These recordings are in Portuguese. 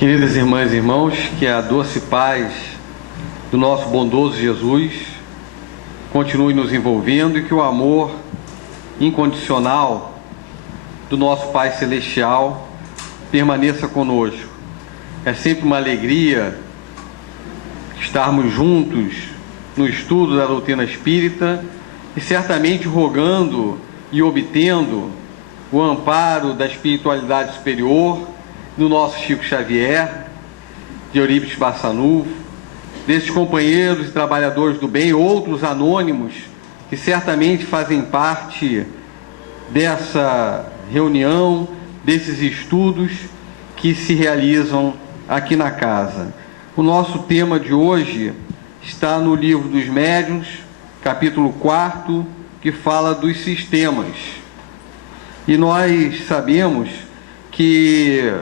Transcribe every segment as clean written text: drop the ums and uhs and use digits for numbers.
Queridas irmãs e irmãos, que a doce paz do nosso bondoso Jesus continue nos envolvendo e que o amor incondicional do nosso Pai Celestial permaneça conosco. É sempre uma alegria estarmos juntos no estudo da doutrina espírita e certamente rogando e obtendo o amparo da espiritualidade superior, do nosso Chico Xavier, de Eurípides Barçanufo, desses companheiros e trabalhadores do bem, outros anônimos que certamente fazem parte dessa reunião, desses estudos que se realizam aqui na casa. O nosso tema de hoje está no Livro dos Médiuns, capítulo 4, que fala dos sistemas. E nós sabemos que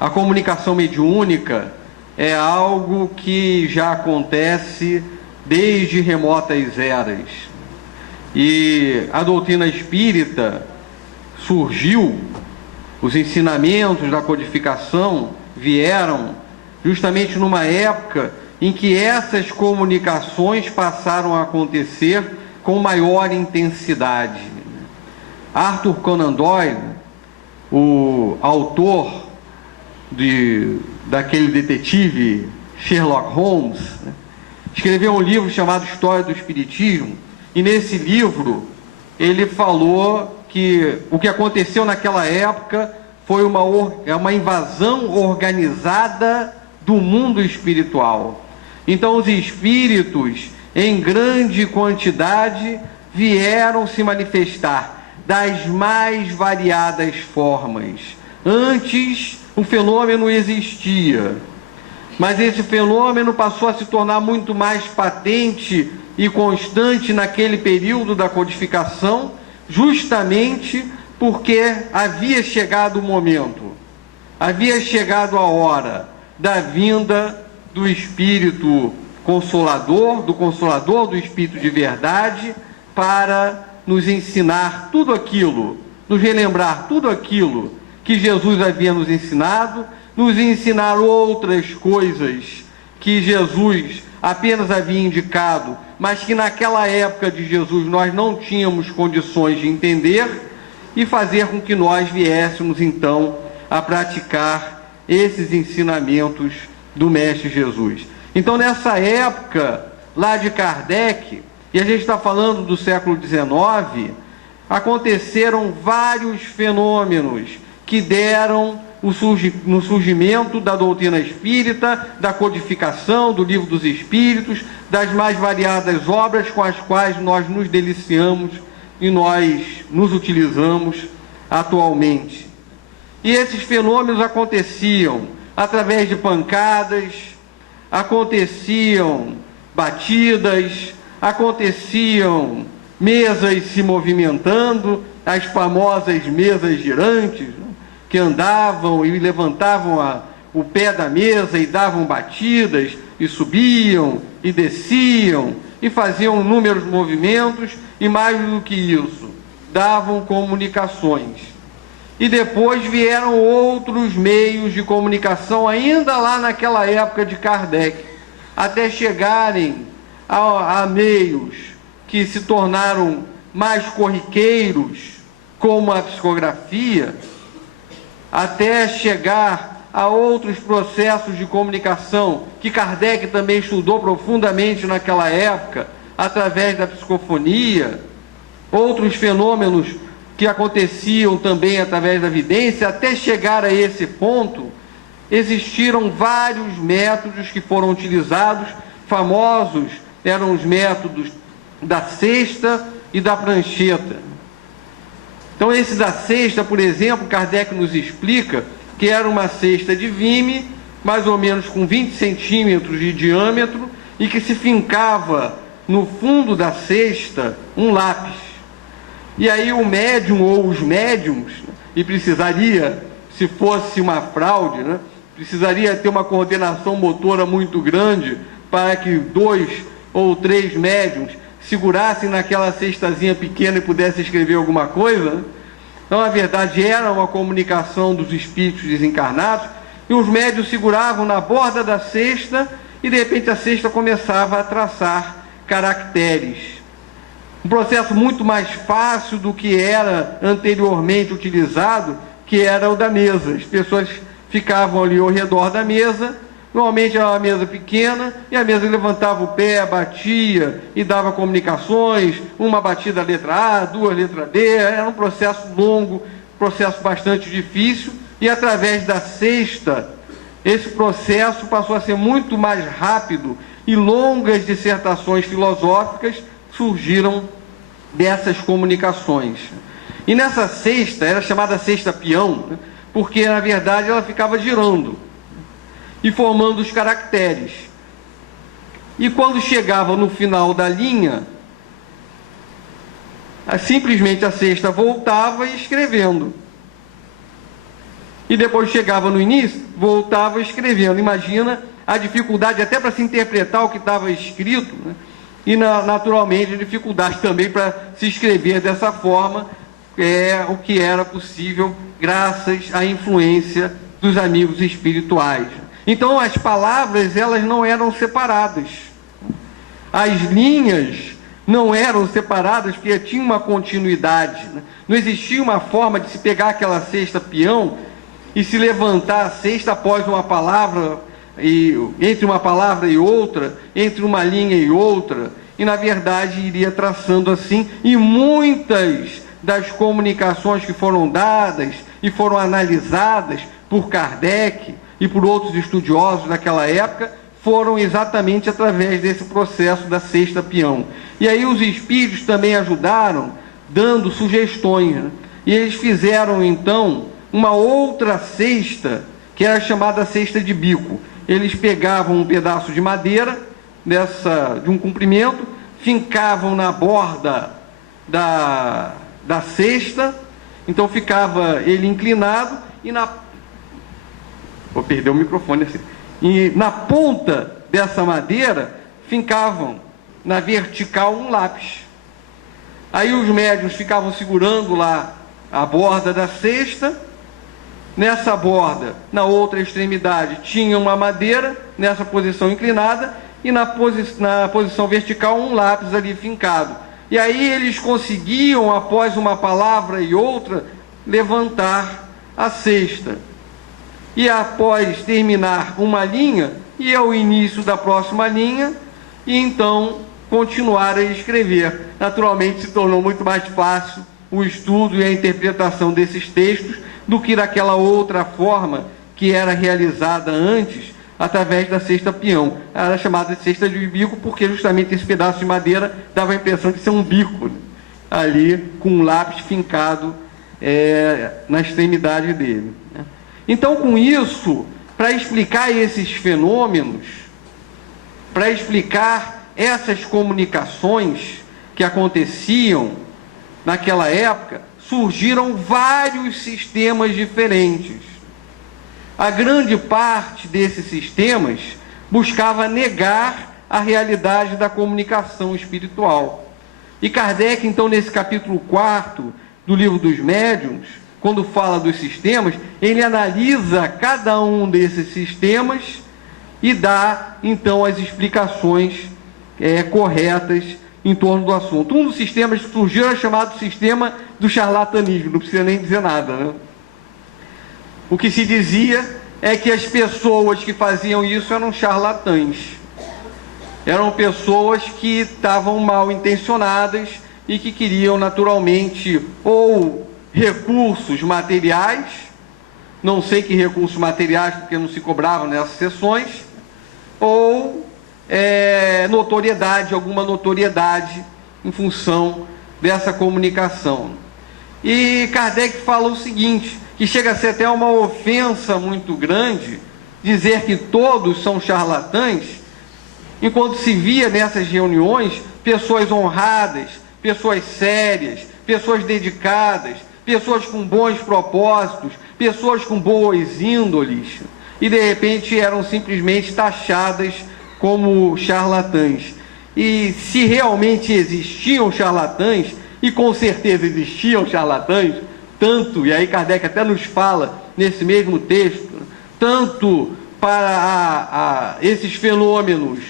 a comunicação mediúnica é algo que já acontece desde remotas eras. E a doutrina espírita surgiu, os ensinamentos da codificação vieram justamente numa época em que essas comunicações passaram a acontecer com maior intensidade. Arthur Conan Doyle, o autor daquele detetive Sherlock Holmes, escreveu um livro chamado História do Espiritismo, e nesse livro ele falou que o que aconteceu naquela época foi uma invasão organizada do mundo espiritual. Então os espíritos, em grande quantidade, vieram se manifestar das mais variadas formas. Antes, o fenômeno existia, mas esse fenômeno passou a se tornar muito mais patente e constante naquele período da codificação, justamente porque havia chegado o momento, havia chegado a hora da vinda do Espírito Consolador, do Espírito de verdade, para nos ensinar tudo aquilo, nos relembrar tudo aquilo que Jesus havia nos ensinado, nos ensinar outras coisas que Jesus apenas havia indicado, mas que naquela época de Jesus nós não tínhamos condições de entender, e fazer com que nós viéssemos então a praticar esses ensinamentos do Mestre Jesus. Então, nessa época lá de Kardec, e a gente está falando do século XIX, aconteceram vários fenômenos que deram no surgimento da doutrina espírita, da codificação do Livro dos Espíritos, das mais variadas obras com as quais nós nos deliciamos e nós nos utilizamos atualmente. E esses fenômenos aconteciam através de pancadas, aconteciam batidas, aconteciam mesas se movimentando, as famosas mesas girantes, que andavam e levantavam o pé da mesa e davam batidas, e subiam e desciam, e faziam inúmeros movimentos, e mais do que isso, davam comunicações. E depois vieram outros meios de comunicação, ainda lá naquela época de Kardec, até chegarem a meios que se tornaram mais corriqueiros, como a psicografia, até chegar a outros processos de comunicação que Kardec também estudou profundamente naquela época, através da psicofonia, outros fenômenos que aconteciam também através da vidência. Até chegar a esse ponto, existiram vários métodos que foram utilizados. Famosos eram os métodos da cesta e da prancheta. Então, esse da cesta, por exemplo, Kardec nos explica que era uma cesta de vime, mais ou menos com 20 centímetros de diâmetro, e que se fincava no fundo da cesta um lápis. E aí o médium ou os médiums, e precisaria, se fosse uma fraude, precisaria ter uma coordenação motora muito grande para que 2 ou 3 médiums segurassem naquela cestazinha pequena e pudessem escrever alguma coisa. Então, na verdade, era uma comunicação dos espíritos desencarnados, e os médiuns seguravam na borda da cesta e de repente a cesta começava a traçar caracteres. Um processo muito mais fácil do que era anteriormente utilizado, que era o da mesa. As pessoas ficavam ali ao redor da mesa, normalmente era uma mesa pequena, e a mesa levantava o pé, batia e dava comunicações, uma batida a letra A, duas letra D, era um processo longo, processo bastante difícil, e através da cesta, esse processo passou a ser muito mais rápido, e longas dissertações filosóficas surgiram dessas comunicações. E nessa cesta, era chamada cesta peão, né, porque na verdade ela ficava girando e formando os caracteres. E quando chegava no final da linha, simplesmente a cesta voltava escrevendo. E depois chegava no início, voltava escrevendo. Imagina a dificuldade até para se interpretar o que estava escrito, né? E naturalmente a dificuldade também para se escrever dessa forma, o que era possível graças à influência dos amigos espirituais. Então as palavras, elas não eram separadas, as linhas não eram separadas, porque tinha uma continuidade, né? Não existia uma forma de se pegar aquela cesta peão e se levantar a cesta após uma palavra, e entre uma palavra e outra, entre uma linha e outra, e na verdade iria traçando assim, e muitas das comunicações que foram dadas e foram analisadas por Kardec e por outros estudiosos daquela época, foram exatamente através desse processo da cesta peão. E aí os espíritos também ajudaram, dando sugestões, né? E eles fizeram então uma outra cesta, que era chamada cesta de bico. Eles pegavam um pedaço de madeira, de um comprimento, fincavam na borda da cesta, então ficava ele inclinado, e vou perder o microfone assim. E na ponta dessa madeira, fincavam na vertical um lápis. Aí os médiuns ficavam segurando lá a borda da cesta. Nessa borda, na outra extremidade, tinha uma madeira, nessa posição inclinada, e na posição vertical, um lápis ali fincado. E aí eles conseguiam, após uma palavra e outra, levantar a cesta. E após terminar uma linha, ia ao início da próxima linha, e então continuar a escrever. Naturalmente se tornou muito mais fácil o estudo e a interpretação desses textos, do que daquela outra forma que era realizada antes, através da cesta peão. Era chamada de cesta de bico, porque justamente esse pedaço de madeira dava a impressão de ser um bico, né? Ali com um lápis fincado na extremidade dele, né? Então, com isso, para explicar esses fenômenos, para explicar essas comunicações que aconteciam naquela época, surgiram vários sistemas diferentes. A grande parte desses sistemas buscava negar a realidade da comunicação espiritual. E Kardec, então, nesse capítulo 4 do Livro dos Médiuns, quando fala dos sistemas, ele analisa cada um desses sistemas e dá, então, as explicações corretas em torno do assunto. Um dos sistemas que surgiu é chamado sistema do charlatanismo, não precisa nem dizer nada, né? O que se dizia é que as pessoas que faziam isso eram charlatães. Eram pessoas que estavam mal intencionadas e que queriam naturalmente ou recursos materiais, não sei que recursos materiais, porque não se cobravam nessas sessões, ou notoriedade, alguma notoriedade em função dessa comunicação. E Kardec fala o seguinte, que chega a ser até uma ofensa muito grande dizer que todos são charlatães, enquanto se via nessas reuniões pessoas honradas, pessoas sérias, pessoas dedicadas, pessoas com bons propósitos, pessoas com boas índoles, e de repente eram simplesmente taxadas como charlatãs. E se realmente existiam charlatãs, e com certeza existiam charlatãs, tanto, e aí Kardec até nos fala nesse mesmo texto, tanto para esses fenômenos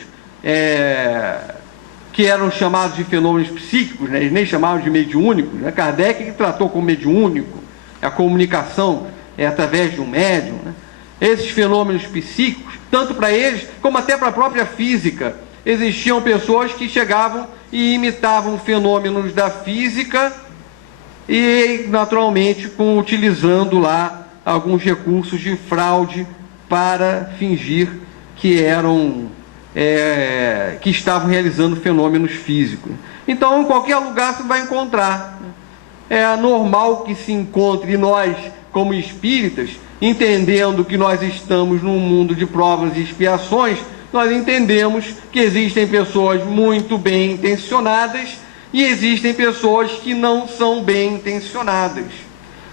que eram chamados de fenômenos psíquicos, né? Eles nem chamavam de mediúnicos, né? Kardec que tratou como mediúnico, a comunicação através de um médium, né? Esses fenômenos psíquicos, tanto para eles, como até para a própria física, existiam pessoas que chegavam e imitavam fenômenos da física e, naturalmente, utilizando lá alguns recursos de fraude para fingir que que estavam realizando fenômenos físicos. Então, em qualquer lugar você vai encontrar. É normal que se encontre nós, como espíritas, entendendo que nós estamos num mundo de provas e expiações, nós entendemos que existem pessoas muito bem intencionadas e existem pessoas que não são bem intencionadas.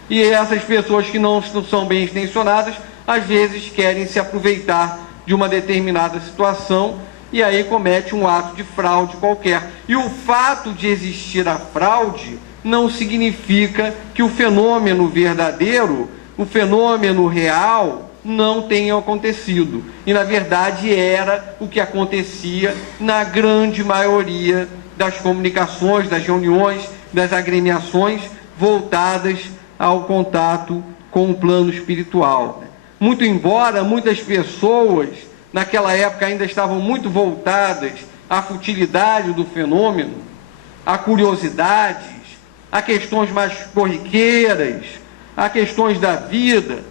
E essas pessoas que não são bem intencionadas, às vezes querem se aproveitar de uma determinada situação e aí comete um ato de fraude qualquer. E o fato de existir a fraude não significa que o fenômeno verdadeiro, o fenômeno real, não tenha acontecido. E, na verdade, era o que acontecia na grande maioria das comunicações, das reuniões, das agremiações voltadas ao contato com o plano espiritual. Muito embora muitas pessoas, naquela época, ainda estavam muito voltadas à futilidade do fenômeno, a curiosidades, a questões mais corriqueiras, a questões da vida,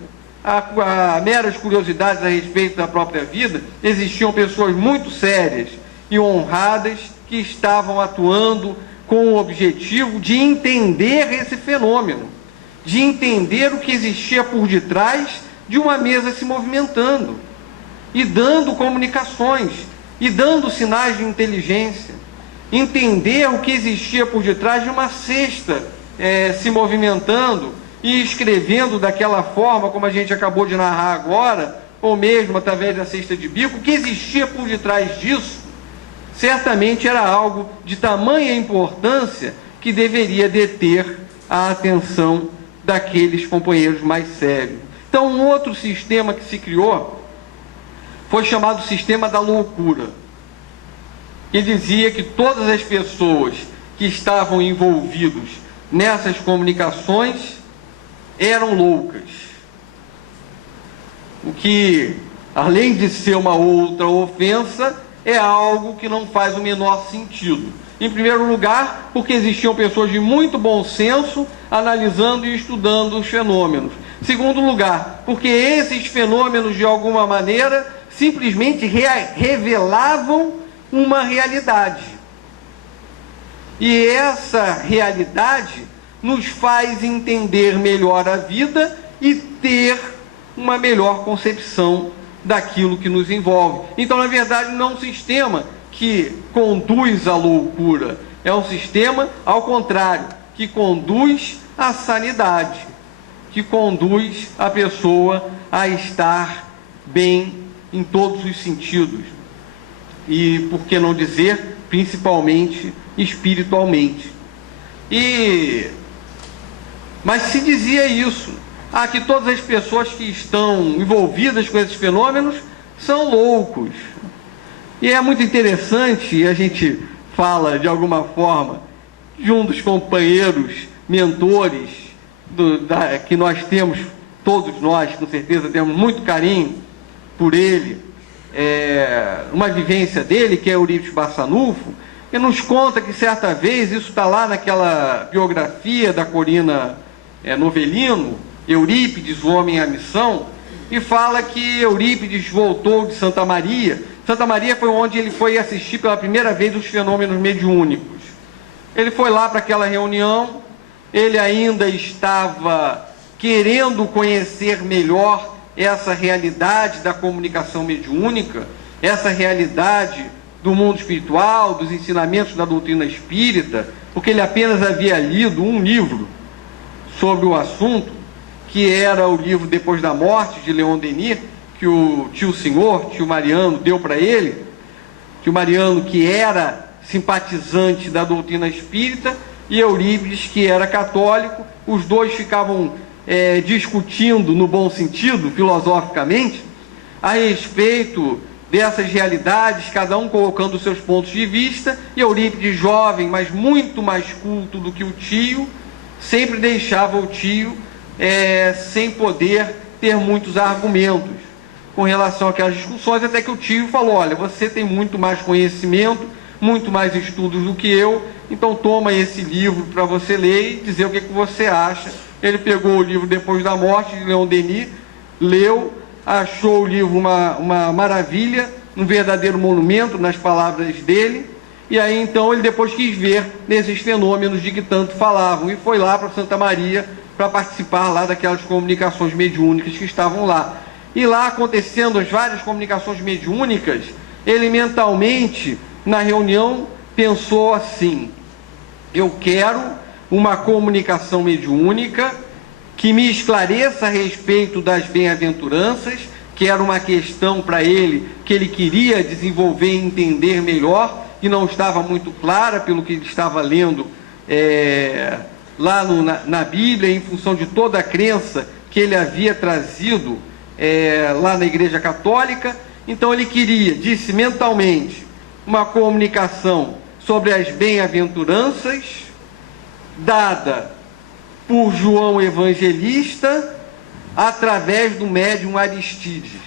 a meras curiosidades a respeito da própria vida, existiam pessoas muito sérias e honradas que estavam atuando com o objetivo de entender esse fenômeno, de entender o que existia por detrás de uma mesa se movimentando e dando comunicações e dando sinais de inteligência, entender o que existia por detrás de uma cesta se movimentando e escrevendo daquela forma como a gente acabou de narrar agora, ou mesmo através da cesta de bico. O que existia por detrás disso certamente era algo de tamanha importância que deveria deter a atenção daqueles companheiros mais sérios. Então, um outro sistema que se criou foi chamado sistema da loucura, que dizia que todas as pessoas que estavam envolvidos nessas comunicações eram loucas. O que, além de ser uma outra ofensa, é algo que não faz o menor sentido. Em primeiro lugar, porque existiam pessoas de muito bom senso analisando e estudando os fenômenos. Segundo lugar, porque esses fenômenos, de alguma maneira, simplesmente revelavam uma realidade. E essa realidade nos faz entender melhor a vida e ter uma melhor concepção daquilo que nos envolve. Então, na verdade, não é um sistema que conduz à loucura, é um sistema, ao contrário, que conduz à sanidade, que conduz a pessoa a estar bem em todos os sentidos. E, por que não dizer, principalmente espiritualmente. Mas se dizia isso, que todas as pessoas que estão envolvidas com esses fenômenos são loucos. E é muito interessante, a gente fala de alguma forma de um dos companheiros, mentores, que nós temos, todos nós, com certeza, temos muito carinho por ele, uma vivência dele, que é Eurípides Barçanufo, que nos conta que certa vez, isso está lá naquela biografia da Corina Novelino, Eurípides, o Homem e a Missão, e fala que Eurípides voltou de Santa Maria. Santa Maria foi onde ele foi assistir pela primeira vez os fenômenos mediúnicos. Ele foi lá para aquela reunião, ele ainda estava querendo conhecer melhor essa realidade da comunicação mediúnica, essa realidade do mundo espiritual, dos ensinamentos da doutrina espírita, porque ele apenas havia lido um livro sobre o assunto, que era o livro Depois da Morte, de Leon Denis, que o tio Mariano, deu para ele. Tio Mariano, que era simpatizante da doutrina espírita, e Eurípides, que era católico. Os dois ficavam discutindo, no bom sentido, filosoficamente, a respeito dessas realidades, cada um colocando os seus pontos de vista, e Eurípides, jovem, mas muito mais culto do que o tio, sempre deixava o tio sem poder ter muitos argumentos com relação àquelas discussões, até que o tio falou: olha, você tem muito mais conhecimento, muito mais estudos do que eu, então toma esse livro para você ler e dizer o que você acha. Ele pegou o livro Depois da Morte, de Leon Denis, leu, achou o livro uma maravilha, um verdadeiro monumento nas palavras dele, e aí então ele depois quis ver nesses fenômenos de que tanto falavam, e foi lá para Santa Maria para participar lá daquelas comunicações mediúnicas que estavam lá. E lá, acontecendo as várias comunicações mediúnicas, ele mentalmente, na reunião, pensou assim: eu quero uma comunicação mediúnica que me esclareça a respeito das bem-aventuranças, que era uma questão para ele que ele queria desenvolver e entender melhor, e não estava muito clara pelo que ele estava lendo lá na Bíblia, em função de toda a crença que ele havia trazido lá na Igreja Católica. Então ele queria, disse mentalmente, uma comunicação sobre as bem-aventuranças, dada por João Evangelista, através do médium Aristides.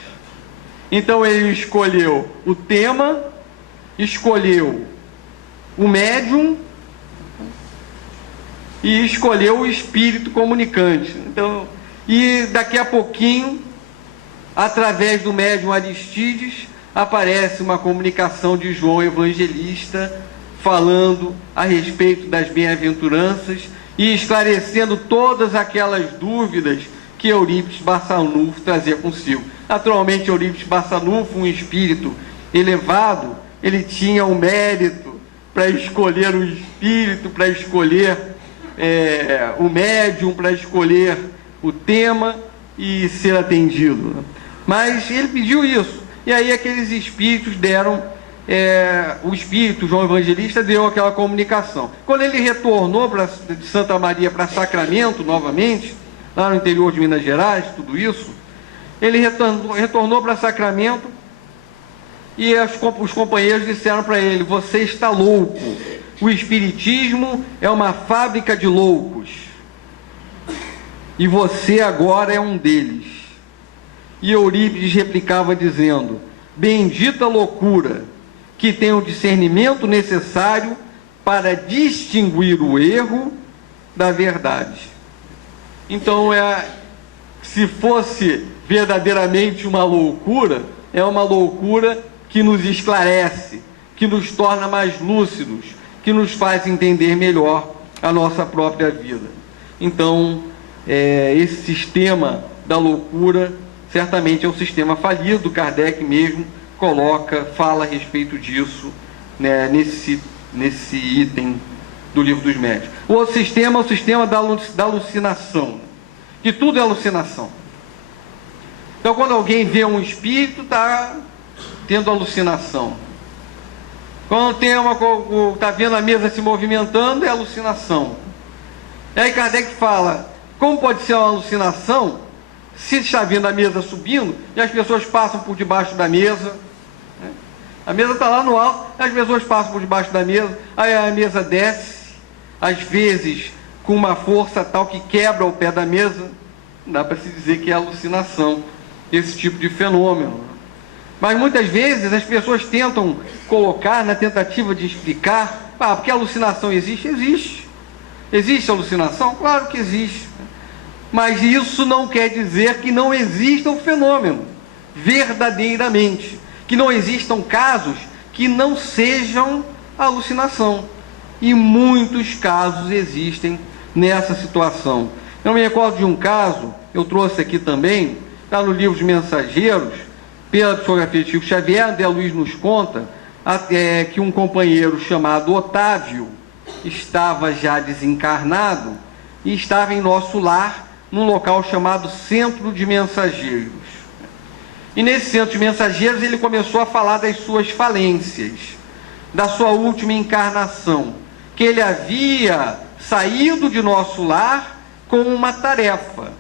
Então ele escolheu o tema, escolheu o médium e escolheu o espírito comunicante. Então, e daqui a pouquinho, através do médium Aristides, aparece uma comunicação de João Evangelista falando a respeito das bem-aventuranças e esclarecendo todas aquelas dúvidas que Eurípides Barçanufo trazia consigo. Naturalmente, Eurípides Barçanufo, um espírito elevado, ele tinha o mérito para escolher o espírito, para escolher o médium, para escolher o tema e ser atendido. Mas ele pediu isso, e aí aqueles espíritos deram, o espírito João Evangelista deu aquela comunicação. Quando ele retornou de Santa Maria para Sacramento novamente, lá no interior de Minas Gerais, tudo isso, ele retornou para Sacramento, e os companheiros disseram para ele: você está louco, o espiritismo é uma fábrica de loucos, e você agora é um deles. E Eurípides replicava dizendo: bendita loucura, que tem o discernimento necessário para distinguir o erro da verdade. Então, se fosse verdadeiramente uma loucura, é uma loucura que nos esclarece, que nos torna mais lúcidos, que nos faz entender melhor a nossa própria vida. Então, esse sistema da loucura certamente é um sistema falido. Kardec mesmo fala a respeito disso, né, nesse item do Livro dos Médiuns. O outro sistema é o sistema da alucinação. De tudo é alucinação. Então, quando alguém vê um espírito, está tendo alucinação. Quando está vendo a mesa se movimentando, é alucinação. E aí Kardec fala: como pode ser uma alucinação se está vendo a mesa subindo e as pessoas passam por debaixo da mesa? A mesa está lá no alto, as pessoas passam por debaixo da mesa, aí a mesa desce, às vezes com uma força tal que quebra o pé da mesa. Não dá para se dizer que é alucinação, esse tipo de fenômeno. Mas muitas vezes as pessoas tentam colocar, na tentativa de explicar: porque a alucinação existe? Existe. Existe alucinação? Claro que existe. Mas isso não quer dizer que não exista o fenômeno, verdadeiramente. Que não existam casos que não sejam alucinação. E muitos casos existem nessa situação. Eu me recordo de um caso, eu trouxe aqui também, está no Livro dos Mensageiros, pela psicografia de Chico Xavier. André Luiz nos conta que um companheiro chamado Otávio estava já desencarnado e estava em nosso lar, num local chamado Centro de Mensageiros. E nesse Centro de Mensageiros ele começou a falar das suas falências, da sua última encarnação, que ele havia saído de nosso lar com uma tarefa,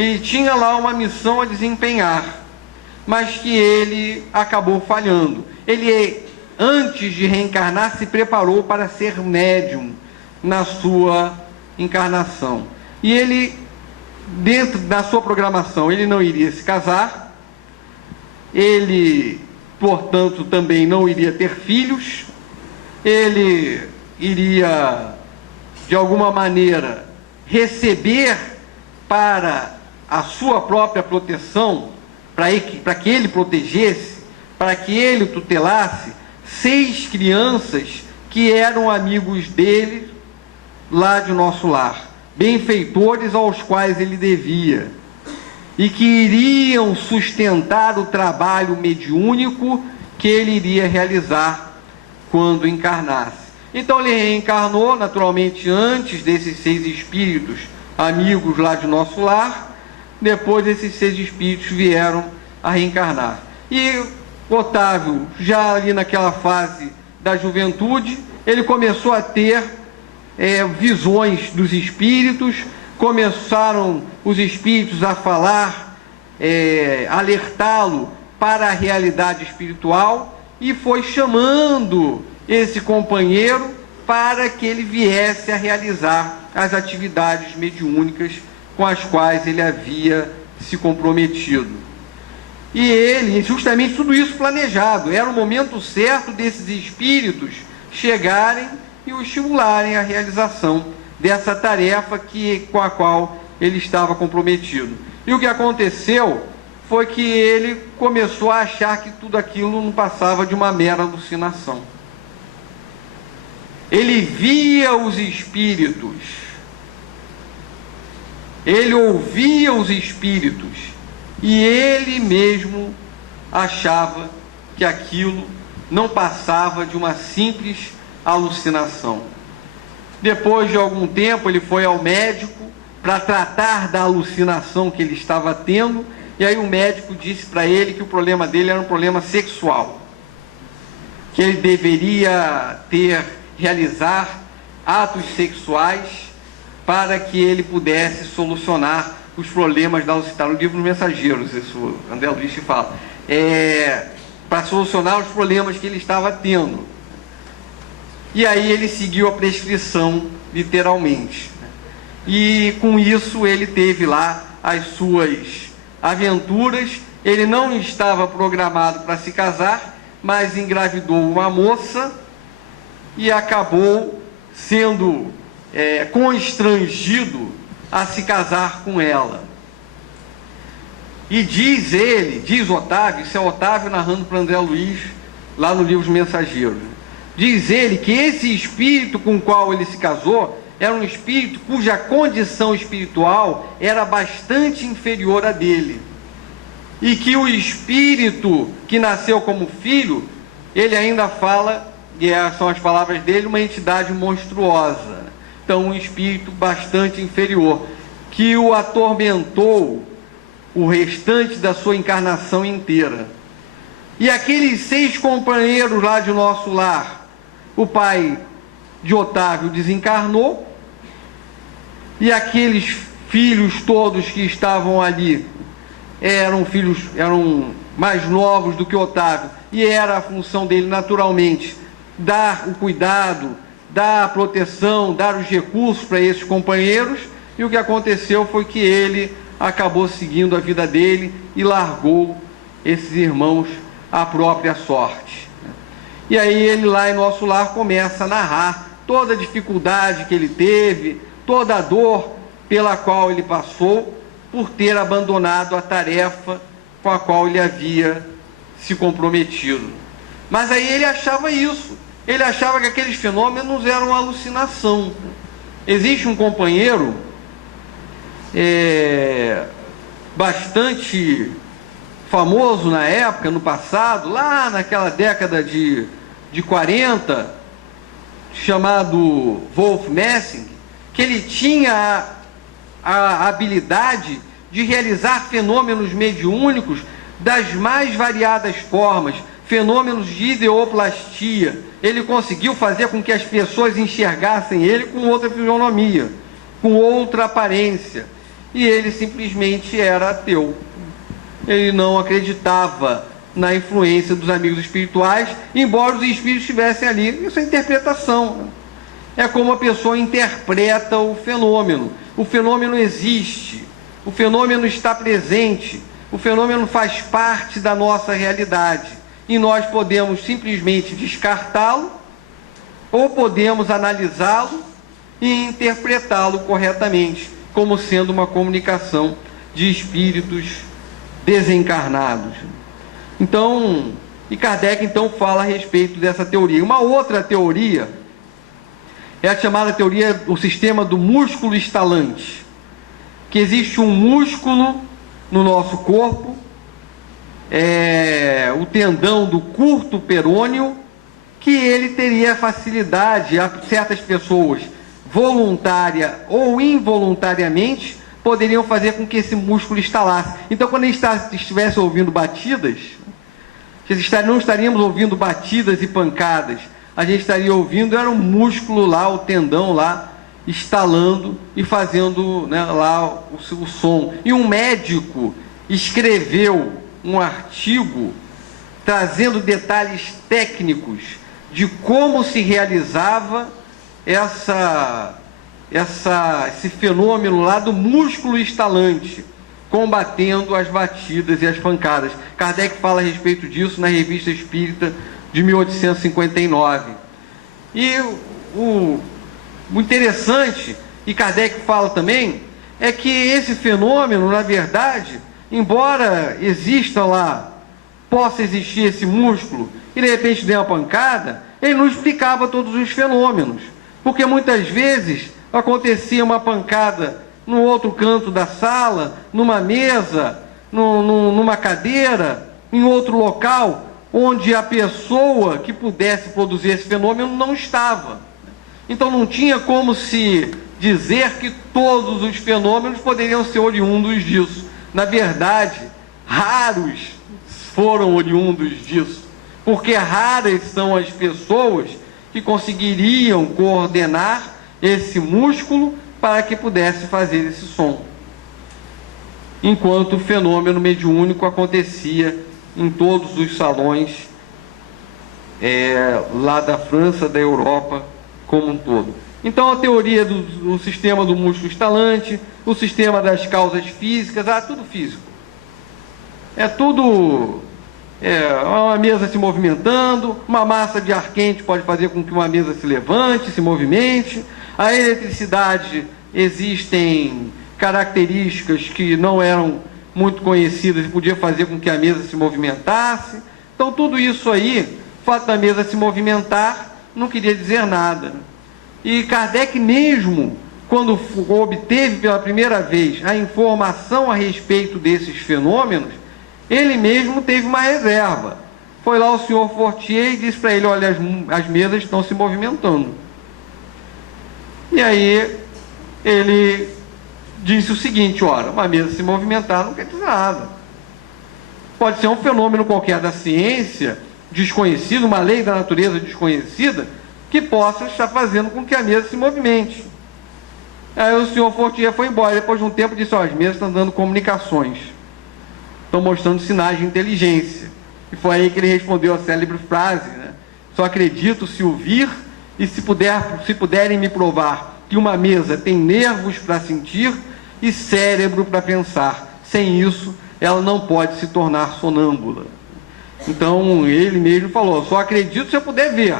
ele tinha lá uma missão a desempenhar, mas que ele acabou falhando. Ele, antes de reencarnar, se preparou para ser médium na sua encarnação. E ele, dentro da sua programação, ele não iria se casar, ele, portanto, também não iria ter filhos, ele iria, de alguma maneira, receber para a sua própria proteção, para que ele protegesse, para que ele tutelasse 6 crianças que eram amigos dele lá de nosso lar, benfeitores aos quais ele devia, e que iriam sustentar o trabalho mediúnico que ele iria realizar quando encarnasse. Então ele reencarnou, naturalmente, antes desses 6 espíritos amigos lá de nosso lar. Depois esses 6 espíritos vieram a reencarnar. E Otávio, já ali naquela fase da juventude, ele começou a ter visões dos espíritos, começaram os espíritos a falar, alertá-lo para a realidade espiritual, e foi chamando esse companheiro para que ele viesse a realizar as atividades mediúnicas com as quais ele havia se comprometido. E ele, justamente tudo isso planejado, era o momento certo desses espíritos chegarem e o estimularem à realização dessa tarefa com a qual ele estava comprometido. E o que aconteceu foi que ele começou a achar que tudo aquilo não passava de uma mera alucinação. Ele via os espíritos, ele ouvia os espíritos, e ele mesmo achava que aquilo não passava de uma simples alucinação. Depois de algum tempo, ele foi ao médico para tratar da alucinação que ele estava tendo, e aí o médico disse para ele que o problema dele era um problema sexual, que ele deveria realizar atos sexuais para que ele pudesse solucionar os problemas da alucinação. Está no livro dos Mensageiros, isso André Luiz fala. Para solucionar os problemas que ele estava tendo. E aí ele seguiu a prescrição, literalmente. E com isso ele teve lá as suas aventuras. Ele não estava programado para se casar, mas engravidou uma moça e acabou sendo constrangido a se casar com ela. E diz Otávio, isso é Otávio narrando para André Luiz, lá no livro dos Mensageiros, diz ele que esse espírito com o qual ele se casou era um espírito cuja condição espiritual era bastante inferior à dele, e que o espírito que nasceu como filho, ele ainda fala, e são as palavras dele, uma entidade monstruosa. Então, um espírito bastante inferior, que o atormentou o restante da sua encarnação inteira. E aqueles 6 companheiros lá de nosso lar, o pai de Otávio desencarnou, e aqueles filhos todos que estavam ali eram mais novos do que Otávio, e era a função dele, naturalmente, dar o cuidado, dar a proteção, dar os recursos para esses companheiros. E o que aconteceu foi que ele acabou seguindo a vida dele e largou esses irmãos à própria sorte. E aí ele, lá em nosso lar, começa a narrar toda a dificuldade que ele teve, toda a dor pela qual ele passou por ter abandonado a tarefa com a qual ele havia se comprometido. Mas aí ele achava isso, ele achava que aqueles fenômenos eram alucinação. Existe um companheiro bastante famoso na época, no passado, lá naquela década de 40, chamado Wolf Messing, que ele tinha a habilidade de realizar fenômenos mediúnicos das mais variadas formas, fenômenos de ideoplastia. Ele conseguiu fazer com que as pessoas enxergassem ele com outra fisionomia, com outra aparência. e ele simplesmente era ateu. Ele não acreditava na influência dos amigos espirituais, embora os espíritos estivessem ali. Isso é interpretação. É como a pessoa interpreta o fenômeno. O fenômeno existe, o fenômeno está presente, o fenômeno faz parte da nossa realidade. E nós podemos simplesmente descartá-lo, ou podemos analisá-lo e interpretá-lo corretamente, como sendo uma comunicação de espíritos desencarnados. Então, e Kardec então fala a respeito dessa teoria. Uma outra teoria é a chamada teoria do sistema do músculo estalante, que existe um músculo no nosso corpo, o tendão do curto perôneo, que ele teria facilidade, a certas pessoas, voluntária ou involuntariamente, poderiam fazer com que esse músculo estalasse. Então, quando a gente estivesse ouvindo batidas, não estaríamos ouvindo batidas e pancadas, a gente estaria ouvindo, era um músculo lá, o tendão lá, estalando e fazendo, né, lá o som. E um médico escreveu um artigo trazendo detalhes técnicos de como se realizava esse fenômeno lá do músculo estalante, combatendo as batidas e as pancadas. Kardec fala a respeito disso na Revista Espírita de 1859. E o interessante, e Kardec fala também, é que esse fenômeno, na verdade, embora exista lá, possa existir esse músculo, e de repente der uma pancada, ele não explicava todos os fenômenos, porque muitas vezes acontecia uma pancada no outro canto da sala, numa mesa, numa cadeira, em outro local, onde a pessoa que pudesse produzir esse fenômeno não estava. Então não tinha como se dizer que todos os fenômenos poderiam ser oriundos disso. Na verdade, raros foram oriundos disso, porque raras são as pessoas que conseguiriam coordenar esse músculo para que pudesse fazer esse som, enquanto o fenômeno mediúnico acontecia em todos os salões lá da França, da Europa como um todo. Então a teoria do sistema do músculo estalante, o sistema das causas físicas, tudo físico. É tudo uma mesa se movimentando, uma massa de ar quente pode fazer com que uma mesa se levante, se movimente. A eletricidade, existem características que não eram muito conhecidas e podia fazer com que a mesa se movimentasse. Então tudo isso aí, o fato da mesa se movimentar, não queria dizer nada. E Kardec mesmo, quando obteve pela primeira vez a informação a respeito desses fenômenos, ele mesmo teve uma reserva. Foi lá o senhor Fortier e disse para ele: olha, as mesas estão se movimentando. E aí ele disse o seguinte: ora, uma mesa se movimentar não quer dizer nada. Pode ser um fenômeno qualquer da ciência, desconhecido, uma lei da natureza desconhecida, que possa estar fazendo com que a mesa se movimente. Aí o senhor Fortier foi embora. Depois de um tempo disse: as mesas estão dando comunicações, estão mostrando sinais de inteligência. E foi aí que ele respondeu a célebre frase, né? Só acredito se ouvir e se puderem me provar que uma mesa tem nervos para sentir e cérebro para pensar. Sem isso, ela não pode se tornar sonâmbula. Então, ele mesmo falou: só acredito se eu puder ver.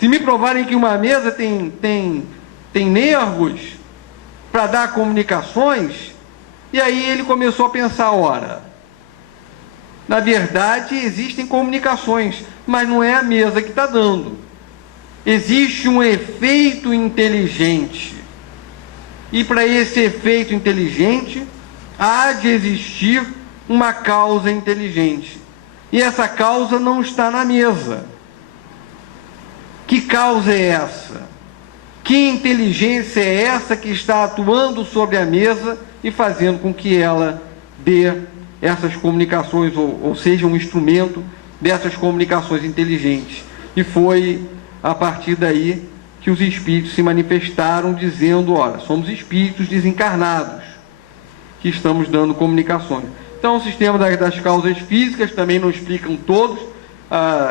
Se me provarem que uma mesa tem nervos para dar comunicações. E aí ele começou a pensar: ora, na verdade existem comunicações, mas não é a mesa que está dando. Existe um efeito inteligente. E para esse efeito inteligente, há de existir uma causa inteligente. E essa causa não está na mesa. Que causa é essa? Que inteligência é essa que está atuando sobre a mesa e fazendo com que ela dê essas comunicações, ou seja, um instrumento dessas comunicações inteligentes? E foi a partir daí que os espíritos se manifestaram dizendo: ora, somos espíritos desencarnados. que estamos dando comunicações. Então, o sistema das causas físicas também não explicam todos.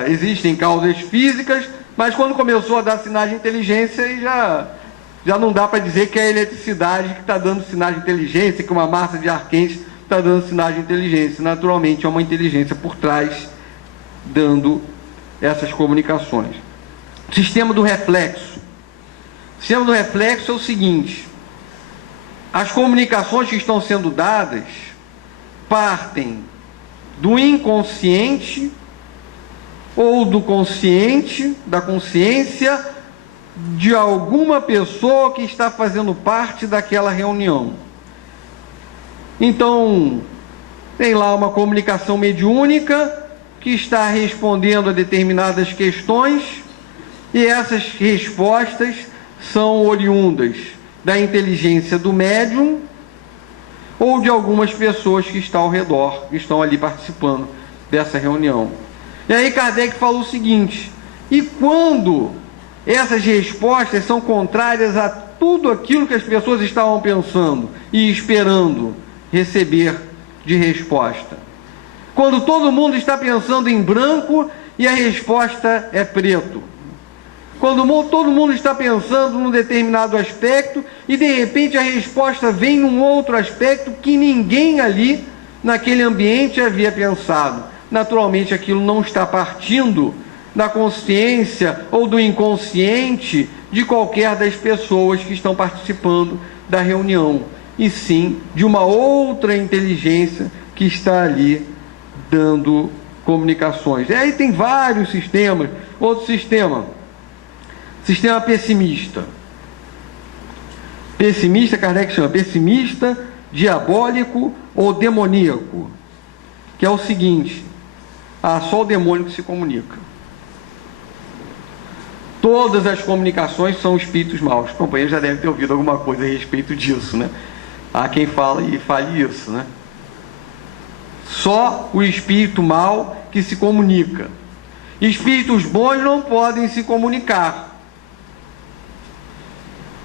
Existem causas físicas, mas quando começou a dar sinais de inteligência, já não dá para dizer que é a eletricidade que está dando sinais de inteligência, que uma massa de ar quente está dando sinais de inteligência. Naturalmente, é uma inteligência por trás dando essas comunicações. Sistema do reflexo. O sistema do reflexo é o seguinte: as comunicações que estão sendo dadas partem do inconsciente ou do consciente, da consciência de alguma pessoa que está fazendo parte daquela reunião. Então, tem lá uma comunicação mediúnica que está respondendo a determinadas questões, e essas respostas são oriundas da inteligência do médium ou de algumas pessoas que estão ao redor, que estão ali participando dessa reunião. E aí Kardec falou o seguinte: e quando essas respostas são contrárias a tudo aquilo que as pessoas estavam pensando e esperando receber de resposta? Quando todo mundo está pensando em branco e a resposta é preto. Quando todo mundo está pensando num determinado aspecto e de repente a resposta vem num outro aspecto que ninguém ali naquele ambiente havia pensado. Naturalmente aquilo não está partindo da consciência ou do inconsciente de qualquer das pessoas que estão participando da reunião, e sim de uma outra inteligência que está ali dando comunicações. E aí tem vários sistemas. Outro sistema pessimista. Pessimista, Kardec chama pessimista, diabólico ou demoníaco, que é o seguinte: só o demônio que se comunica. Todas as comunicações são espíritos maus. Os companheiros já devem ter ouvido alguma coisa a respeito disso, né? Há quem fale isso, né? Só o espírito mau que se comunica. Espíritos bons não podem se comunicar.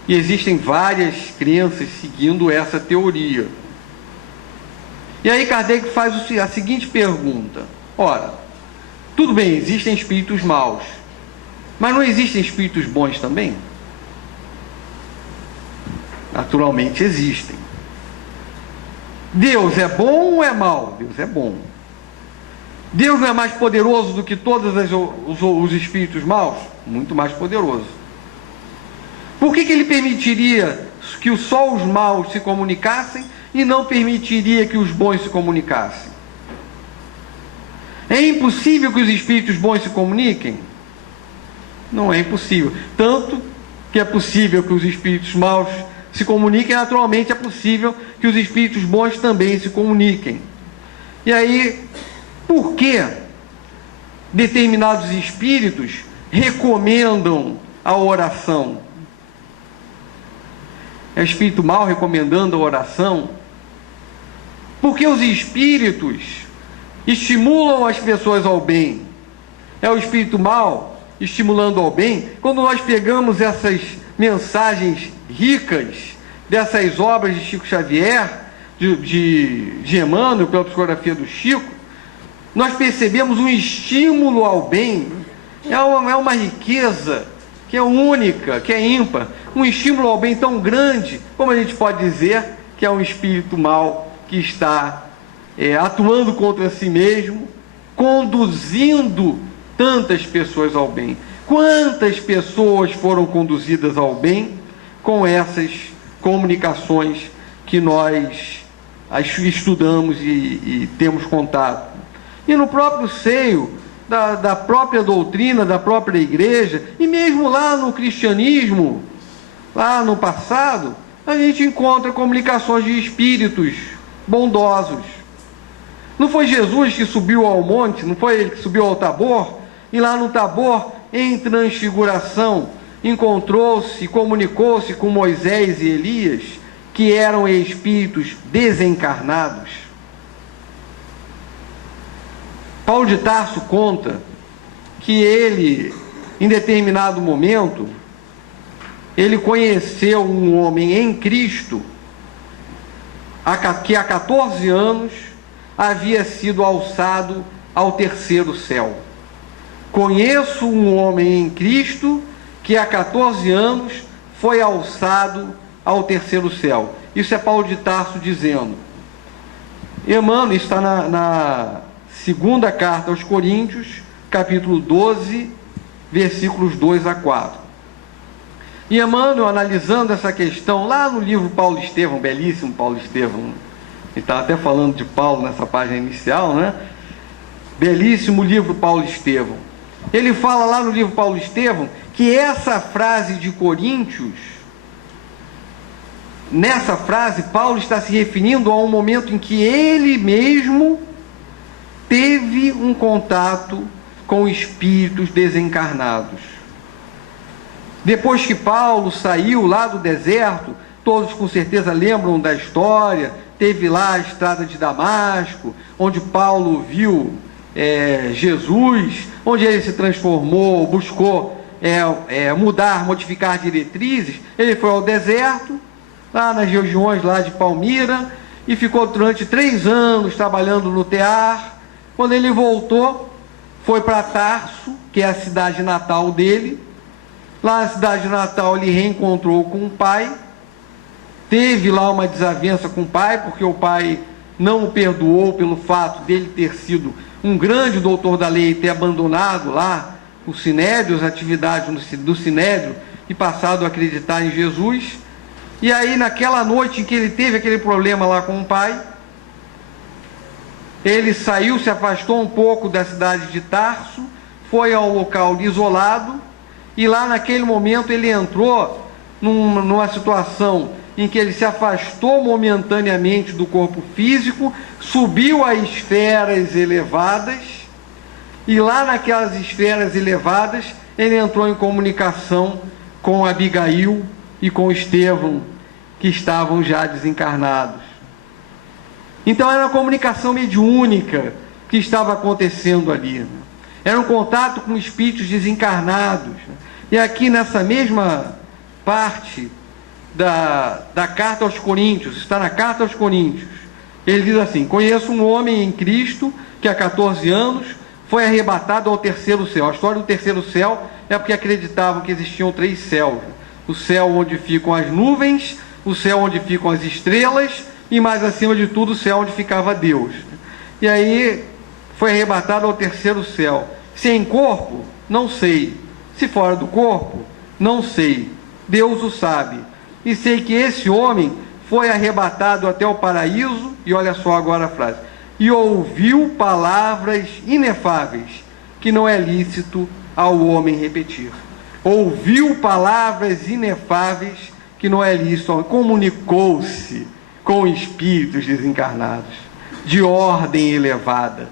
E existem várias crenças seguindo essa teoria. E aí Kardec faz a seguinte pergunta: ora, tudo bem, existem espíritos maus, mas não existem espíritos bons também? Naturalmente existem. Deus é bom ou é mau? Deus é bom. Deus não é mais poderoso do que todos os espíritos maus? Muito mais poderoso. Por que ele permitiria que só os maus se comunicassem e não permitiria que os bons se comunicassem? É impossível que os espíritos bons se comuniquem? Não é impossível. Tanto que é possível que os espíritos maus se comuniquem, naturalmente é possível que os espíritos bons também se comuniquem. E aí, por que determinados espíritos recomendam a oração? É o espírito mau recomendando a oração? Porque os espíritos estimulam as pessoas ao bem. É o espírito mau estimulando ao bem. Quando nós pegamos essas mensagens ricas dessas obras de Chico Xavier, de Emmanuel, pela psicografia do Chico, nós percebemos um estímulo ao bem. É uma riqueza que é única, que é ímpar. Um estímulo ao bem tão grande, como a gente pode dizer que é um espírito mau que está atuando contra si mesmo, conduzindo tantas pessoas ao bem. Quantas pessoas foram conduzidas ao bem com essas comunicações que nós estudamos e temos contato? E no próprio seio da própria doutrina, da própria igreja, e mesmo lá no cristianismo, lá no passado, a gente encontra comunicações de espíritos bondosos. Não foi Jesus que subiu ao monte, não foi ele que subiu ao Tabor, e lá no Tabor, em transfiguração, encontrou-se, comunicou-se com Moisés e Elias, que eram espíritos desencarnados. Paulo de Tarso conta que ele, em determinado momento, ele conheceu um homem em Cristo, que há 14 anos havia sido alçado ao terceiro céu. Conheço um homem em Cristo que há 14 anos foi alçado ao terceiro céu. Isso é Paulo de Tarso dizendo. Emmanuel está na segunda carta aos Coríntios, capítulo 12, versículos 2 a 4. E Emmanuel, analisando essa questão, lá no livro Paulo Estevão, belíssimo Paulo Estevão, ele estava até falando de Paulo nessa página inicial, né? Belíssimo livro Paulo Estevão. Ele fala lá no livro Paulo Estevão que essa frase de Coríntios, nessa frase, Paulo está se referindo a um momento em que ele mesmo teve um contato com espíritos desencarnados. Depois que Paulo saiu lá do deserto, todos com certeza lembram da história, teve lá a estrada de Damasco, onde Paulo viu Jesus, onde ele se transformou, buscou mudar, modificar diretrizes. Ele foi ao deserto, lá nas regiões lá de Palmira, e ficou durante 3 anos trabalhando no tear. Quando ele voltou, foi para Tarso, que é a cidade natal dele. Lá na cidade natal ele reencontrou com o pai, teve lá uma desavença com o pai, porque o pai não o perdoou pelo fato dele ter sido um grande doutor da lei e ter abandonado lá o Sinédrio, as atividades do Sinédrio, e passado a acreditar em Jesus. E aí, naquela noite em que ele teve aquele problema lá com o pai, ele saiu, se afastou um pouco da cidade de Tarso, foi ao local isolado, e lá naquele momento ele entrou numa situação em que ele se afastou momentaneamente do corpo físico, subiu a esferas elevadas, e lá naquelas esferas elevadas ele entrou em comunicação com Abigail e com Estevão, que estavam já desencarnados. Então era uma comunicação mediúnica que estava acontecendo ali. Era um contato com espíritos desencarnados. E aqui nessa mesma parte da carta aos Coríntios, está na carta aos Coríntios, ele diz assim: conheço um homem em Cristo que há 14 anos foi arrebatado ao terceiro céu. A história do terceiro céu é porque acreditavam que existiam 3 céus: o céu onde ficam as nuvens, o céu onde ficam as estrelas, e mais acima de tudo o céu onde ficava Deus. E aí foi arrebatado ao terceiro céu. Se em corpo, não sei. Se fora do corpo, não sei. Deus o sabe. E sei que esse homem foi arrebatado até o paraíso, e olha só agora a frase, e ouviu palavras inefáveis, que não é lícito ao homem repetir. Ouviu palavras inefáveis, que não é lícito ao homem. Comunicou-se com espíritos desencarnados, de ordem elevada.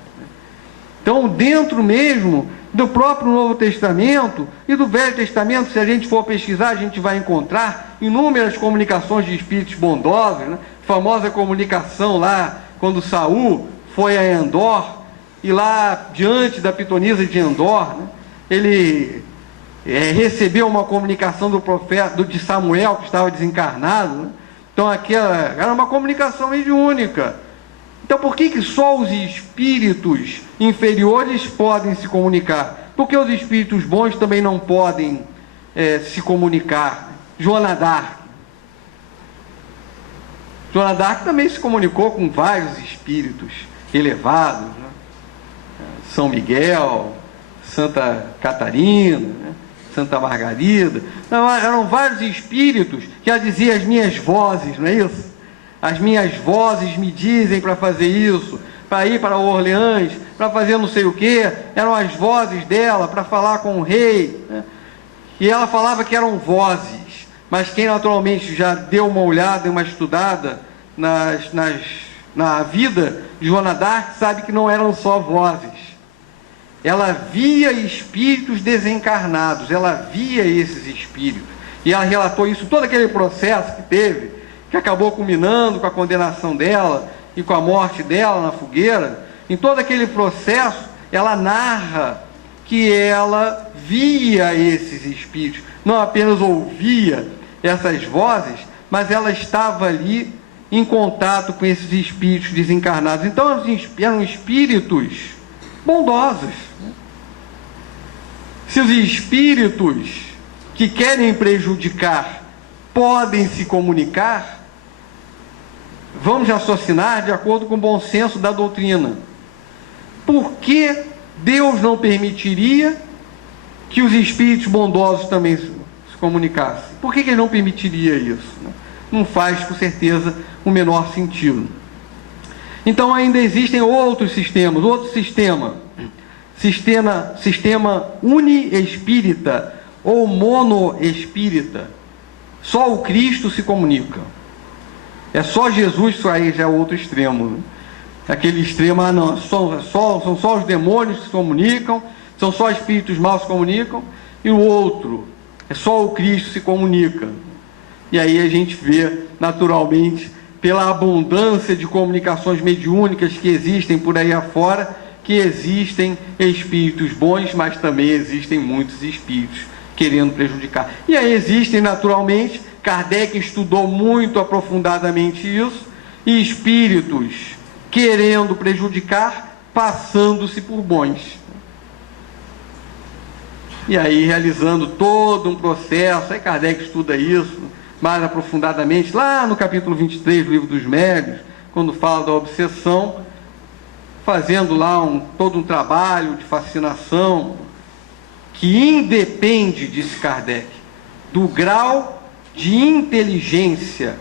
Então, dentro mesmo do próprio Novo Testamento e do Velho Testamento, se a gente for pesquisar, a gente vai encontrar inúmeras comunicações de espíritos bondosos, né? Famosa comunicação lá, quando Saul foi a Endor, e lá diante da pitonisa de Endor, né, ele recebeu uma comunicação do profeta, de Samuel, que estava desencarnado, né? Então aquela era uma comunicação mediúnica. Então por que só os espíritos inferiores podem se comunicar? Porque os espíritos bons também não podem se comunicar. Joana d'Arc também se comunicou com vários espíritos elevados, né? São Miguel, Santa Catarina, né? Santa Margarida. Não, eram vários espíritos que ela dizia: as minhas vozes, não é isso? As minhas vozes me dizem para fazer isso, para ir para Orleans, para fazer não sei o quê. Eram as vozes dela para falar com o rei, né? E ela falava que eram vozes, mas quem naturalmente já deu uma olhada, uma estudada na vida de Joana d'Arc sabe que não eram só vozes. Ela via espíritos desencarnados, ela via esses espíritos, e ela relatou isso, todo aquele processo que teve, que acabou culminando com a condenação dela e com a morte dela na fogueira. Em todo aquele processo, ela narra que ela via esses espíritos, não apenas ouvia essas vozes, mas ela estava ali em contato com esses espíritos desencarnados. Então, eram espíritos bondosos. Se os espíritos que querem prejudicar podem se comunicar, vamos raciocinar de acordo com o bom senso da doutrina. Por que Deus não permitiria que os espíritos bondosos também se comunicassem? Por que ele não permitiria isso? Não faz, com certeza, o menor sentido. Então, ainda existem outros sistemas. Outro sistema uniespírita ou monoespírita. Só o Cristo se comunica. É só Jesus, isso aí já é outro extremo. Aquele extremo, não, são só os demônios que se comunicam, são só espíritos maus que se comunicam, e o outro, é só o Cristo se comunica. E aí a gente vê, naturalmente, pela abundância de comunicações mediúnicas que existem por aí afora, que existem espíritos bons, mas também existem muitos espíritos querendo prejudicar. E aí existem, naturalmente, Kardec estudou muito aprofundadamente isso, e espíritos querendo prejudicar, passando-se por bons. E aí realizando todo um processo, aí Kardec estuda isso mais aprofundadamente, lá no capítulo 23 do Livro dos Médiuns, quando fala da obsessão, fazendo lá todo um trabalho de fascinação, que independe, disse Kardec, do grau de inteligência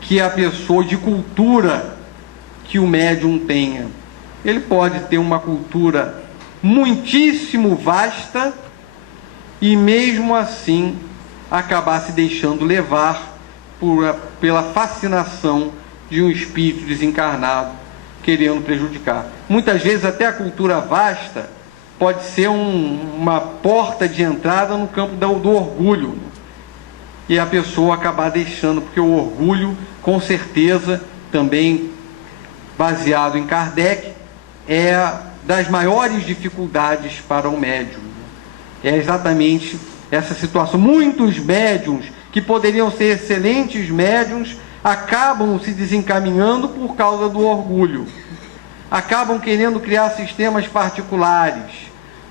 que a pessoa, de cultura que o médium tenha. Ele pode ter uma cultura muitíssimo vasta e mesmo assim acabar se deixando levar pela fascinação de um espírito desencarnado querendo prejudicar. Muitas vezes até a cultura vasta pode ser uma porta de entrada no campo do orgulho, e a pessoa acabar deixando, porque o orgulho, com certeza, também baseado em Kardec, é das maiores dificuldades para o médium. É exatamente essa situação. Muitos médiuns que poderiam ser excelentes médiuns acabam se desencaminhando por causa do orgulho. Acabam querendo criar sistemas particulares.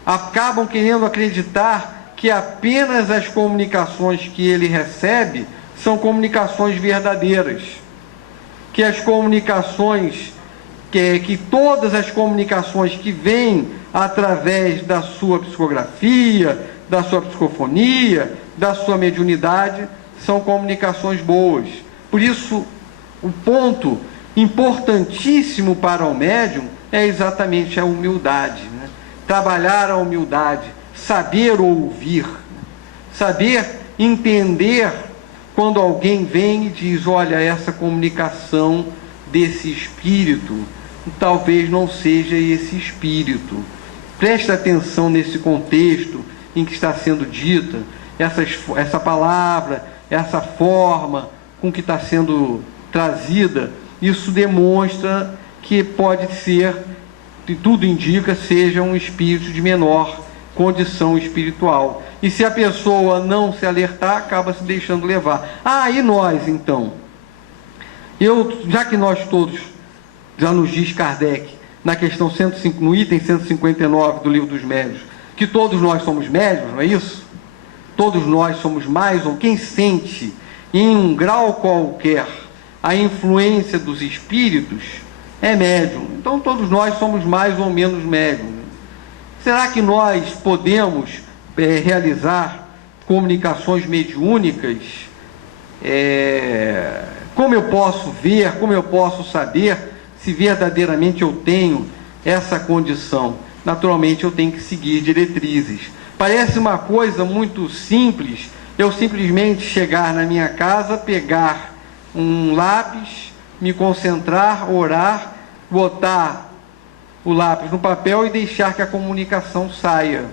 Acabam querendo acreditar que apenas as comunicações que ele recebe são comunicações verdadeiras. Que as comunicações, que todas as comunicações que vêm através da sua psicografia, da sua psicofonia, da sua mediunidade, são comunicações boas. Por isso, o ponto importantíssimo para o médium é exatamente a humildade, né? Trabalhar a humildade, saber ouvir, saber entender quando alguém vem e diz, olha, essa comunicação desse espírito talvez não seja esse espírito. Preste atenção nesse contexto em que está sendo dita essa palavra, essa forma com que está sendo trazida. Isso demonstra que pode ser, e tudo indica, seja um espírito de menor condição espiritual. E se a pessoa não se alertar, acaba se deixando levar. E nós, então? Já que nós todos, já nos diz Kardec, na questão 105, no item 159 do Livro dos Médiuns, que todos nós somos médiuns, não é isso? Todos nós somos mais, ou quem sente em um grau qualquer a influência dos espíritos é médium. Então todos nós somos mais ou menos médiums. Será que nós podemos realizar comunicações mediúnicas? Como eu posso ver, como eu posso saber se verdadeiramente eu tenho essa condição? Naturalmente eu tenho que seguir diretrizes. Parece uma coisa muito simples, eu simplesmente chegar na minha casa, pegar um lápis, me concentrar, orar, botar o lápis no papel e deixar que a comunicação saia.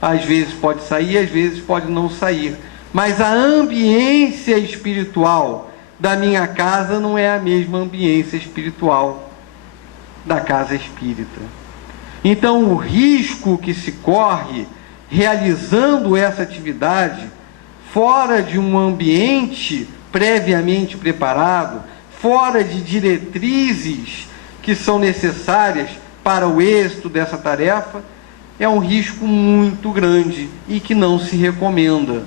Às vezes pode sair, às vezes pode não sair. Mas a ambiência espiritual da minha casa não é a mesma ambiência espiritual da casa espírita. Então, o risco que se corre realizando essa atividade fora de um ambiente previamente preparado, fora de diretrizes que são necessárias para o êxito dessa tarefa, é um risco muito grande e que não se recomenda.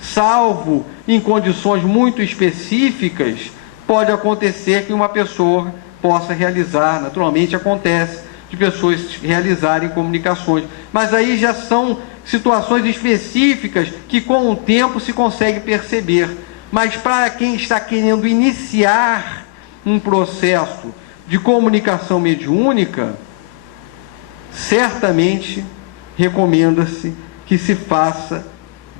Salvo em condições muito específicas, pode acontecer que uma pessoa possa realizar, naturalmente acontece, de pessoas realizarem comunicações, mas aí já são situações específicas que com o tempo se consegue perceber. Mas para quem está querendo iniciar um processo de comunicação mediúnica, certamente recomenda-se que se faça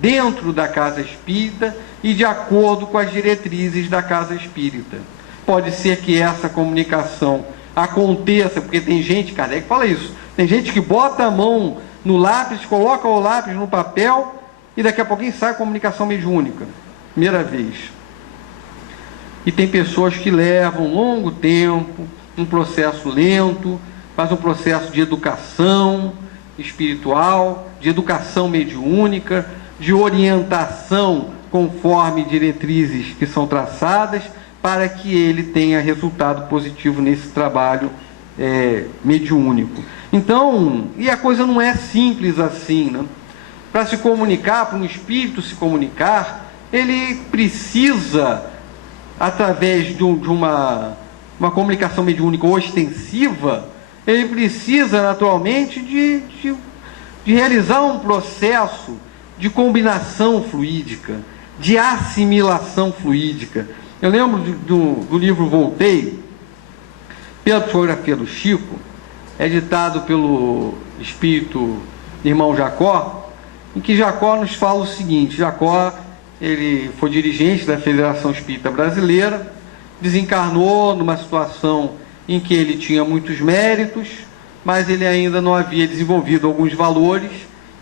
dentro da casa espírita e de acordo com as diretrizes da casa espírita. Pode ser que essa comunicação aconteça, porque tem gente, Kardec fala isso, tem gente que bota a mão no lápis, coloca o lápis no papel e daqui a pouquinho sai a comunicação mediúnica, primeira vez. E tem pessoas que levam um longo tempo, um processo lento, mas um processo de educação espiritual, de educação mediúnica, de orientação conforme diretrizes que são traçadas, para que ele tenha resultado positivo nesse trabalho mediúnico. Então, e a coisa não é simples assim, né? Para se comunicar, para um espírito se comunicar, ele precisa, através de uma comunicação mediúnica ostensiva, ele precisa naturalmente de realizar um processo de combinação fluídica, de assimilação fluídica. Eu lembro do livro Voltei, pela psicografia do Chico, editado pelo espírito irmão Jacó, em que Jacó nos fala o seguinte: Jacó, ele foi dirigente da Federação Espírita Brasileira, desencarnou numa situação em que ele tinha muitos méritos, mas ele ainda não havia desenvolvido alguns valores,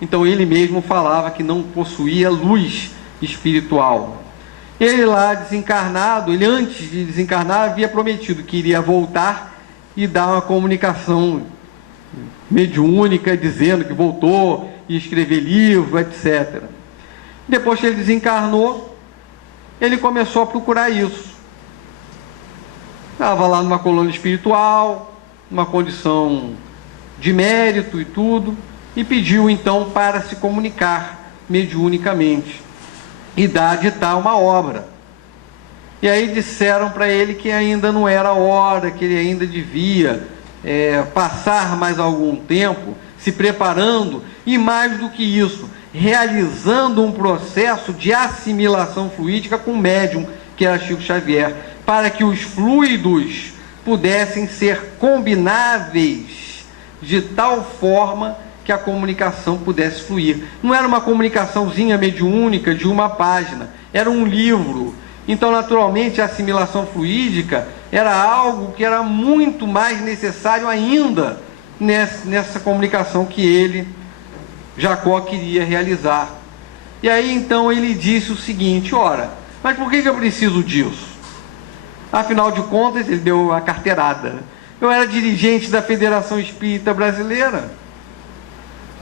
então ele mesmo falava que não possuía luz espiritual. Ele lá desencarnado, ele antes de desencarnar havia prometido que iria voltar e dar uma comunicação mediúnica, dizendo que voltou, e escrever livro, etc. Depois que ele desencarnou, ele começou a procurar isso. Estava lá numa colônia espiritual, numa condição de mérito e tudo, e pediu então para se comunicar mediunicamente e ditar uma obra. E aí disseram para ele que ainda não era a hora, que ele ainda devia passar mais algum tempo se preparando, e mais do que isso, realizando um processo de assimilação fluídica com o médium, que era Chico Xavier, para que os fluidos pudessem ser combináveis de tal forma que a comunicação pudesse fluir. Não era uma comunicaçãozinha mediúnica de uma página, era um livro. Então, naturalmente, a assimilação fluídica era algo que era muito mais necessário ainda nessa comunicação que ele, Jacó, queria realizar. E aí, então, ele disse o seguinte: ora, mas por que eu preciso disso? Afinal de contas, ele deu a carteirada. Eu era dirigente da Federação Espírita Brasileira.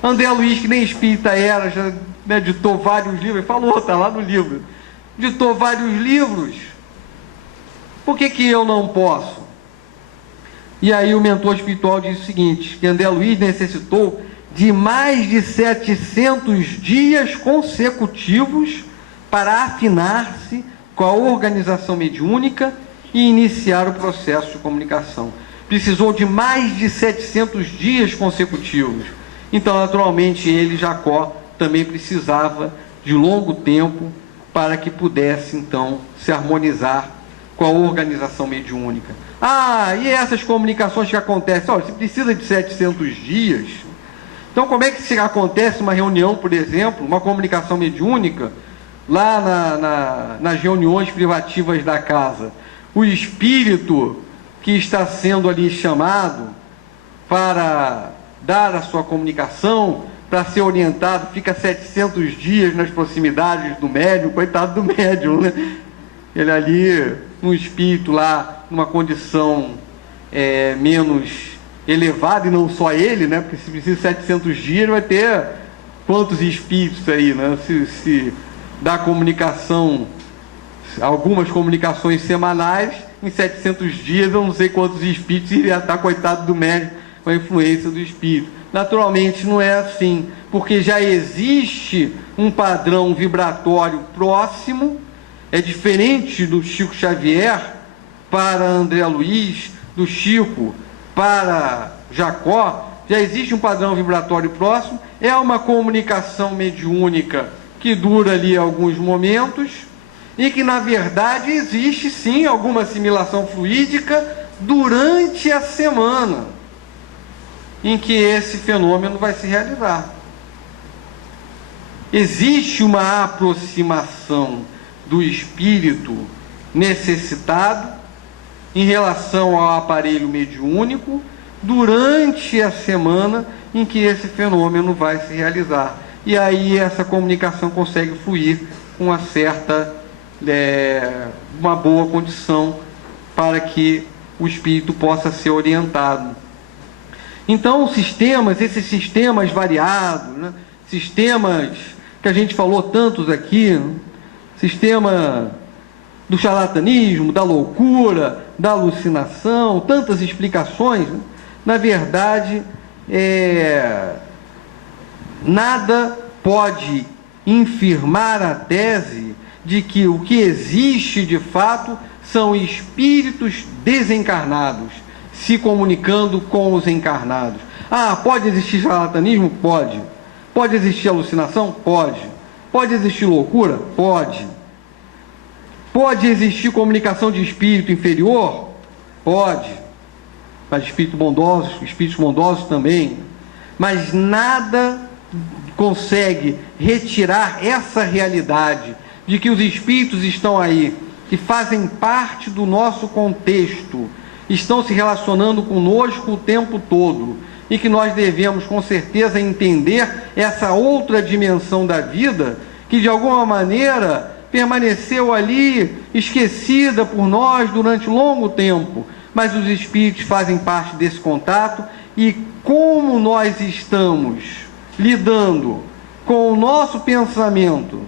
André Luiz, que nem espírita era, já editou vários livros, ele falou, está lá no livro, editou vários livros. Por que eu não posso? E aí o mentor espiritual disse o seguinte, que André Luiz necessitou de mais de 700 dias consecutivos para afinar-se com a organização mediúnica e iniciar o processo de comunicação. Precisou de mais de 700 dias consecutivos. Então, naturalmente, ele, Jacó, também precisava de longo tempo para que pudesse, então, se harmonizar com a organização mediúnica. Ah, e essas comunicações que acontecem? Olha, se precisa de 700 dias, então como é que se acontece uma reunião, por exemplo, uma comunicação mediúnica, lá nas reuniões privativas da casa? O espírito que está sendo ali chamado para dar a sua comunicação, para ser orientado, fica 700 dias nas proximidades do médium, coitado do médium, né? Ele ali, um espírito lá, numa condição menos elevada, e não só ele, né? Porque se precisa de 700 dias, vai ter quantos espíritos aí, né? Se dá comunicação, algumas comunicações semanais, em 700 dias, eu não sei quantos espíritos iria estar, coitado do médico, com a influência do espírito. Naturalmente não é assim, porque já existe um padrão vibratório próximo, é diferente do Chico Xavier para André Luiz, do Chico para Jacó, já existe um padrão vibratório próximo, é uma comunicação mediúnica que dura ali alguns momentos e que, na verdade, existe sim alguma assimilação fluídica durante a semana em que esse fenômeno vai se realizar. Existe uma aproximação do espírito necessitado em relação ao aparelho mediúnico durante a semana em que esse fenômeno vai se realizar. E aí essa comunicação consegue fluir com uma certa, uma boa condição para que o espírito possa ser orientado. Então, esses sistemas variados, né? Sistemas que a gente falou tantos aqui, né? Sistema do charlatanismo, da loucura, da alucinação, tantas explicações, né? Na verdade, nada pode infirmar a tese de que o que existe de fato são espíritos desencarnados se comunicando com os encarnados. Ah, pode existir charlatanismo? Pode. Pode existir alucinação? Pode. Pode existir loucura? Pode. Pode existir comunicação de espírito inferior? Pode. Mas espíritos bondosos também. Mas nada consegue retirar essa realidade de que os espíritos estão aí, que fazem parte do nosso contexto, estão se relacionando conosco o tempo todo, e que nós devemos com certeza entender essa outra dimensão da vida, que de alguma maneira permaneceu ali, esquecida por nós durante longo tempo, mas os espíritos fazem parte desse contato, e como nós estamos lidando com o nosso pensamento,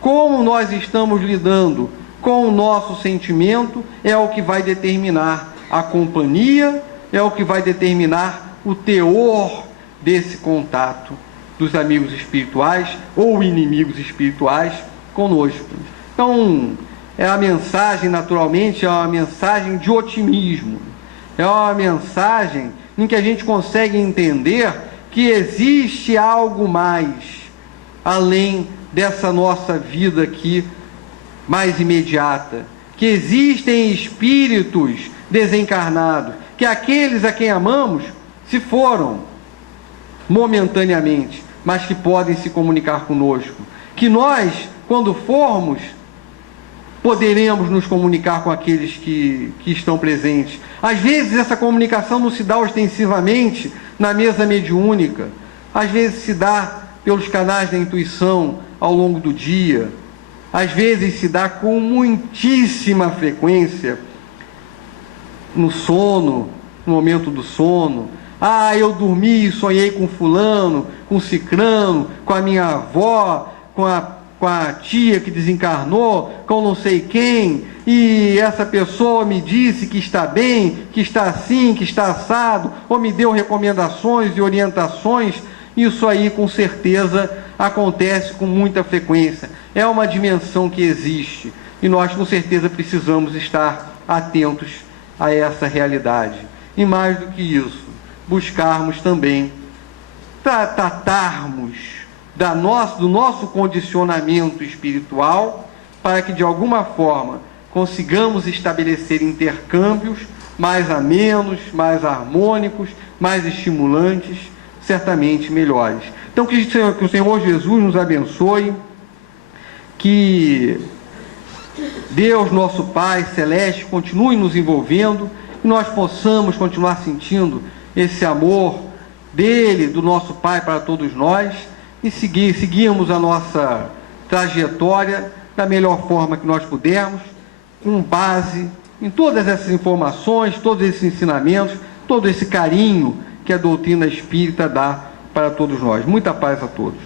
como nós estamos lidando com o nosso sentimento, é o que vai determinar a companhia, é o que vai determinar o teor desse contato dos amigos espirituais ou inimigos espirituais conosco. Então, a mensagem, naturalmente, é uma mensagem de otimismo, é uma mensagem em que a gente consegue entender que existe algo mais, além dessa nossa vida aqui, mais imediata, que existem espíritos desencarnados, que aqueles a quem amamos se foram momentaneamente, mas que podem se comunicar conosco, que nós, quando formos, poderemos nos comunicar com aqueles que estão presentes. Às vezes essa comunicação não se dá ostensivamente na mesa mediúnica, às vezes se dá pelos canais da intuição ao longo do dia, às vezes se dá com muitíssima frequência no sono, no momento do sono. Ah, eu dormi e sonhei com fulano, com cicrano, com a minha avó, com a tia que desencarnou, com não sei quem, e essa pessoa me disse que está bem, que está assim, que está assado, ou me deu recomendações e orientações. Isso aí com certeza acontece com muita frequência. É uma dimensão que existe, e nós com certeza precisamos estar atentos a essa realidade. E mais do que isso, buscarmos também tratarmos do nosso condicionamento espiritual, para que de alguma forma consigamos estabelecer intercâmbios mais amenos, mais harmônicos, mais estimulantes, certamente melhores. Então que o Senhor Jesus nos abençoe, que Deus, nosso Pai Celeste, continue nos envolvendo, e nós possamos continuar sentindo esse amor dele, do nosso Pai para todos nós, e seguirmos a nossa trajetória da melhor forma que nós pudermos, com base em todas essas informações, todos esses ensinamentos, todo esse carinho que a doutrina espírita dá para todos nós. Muita paz a todos.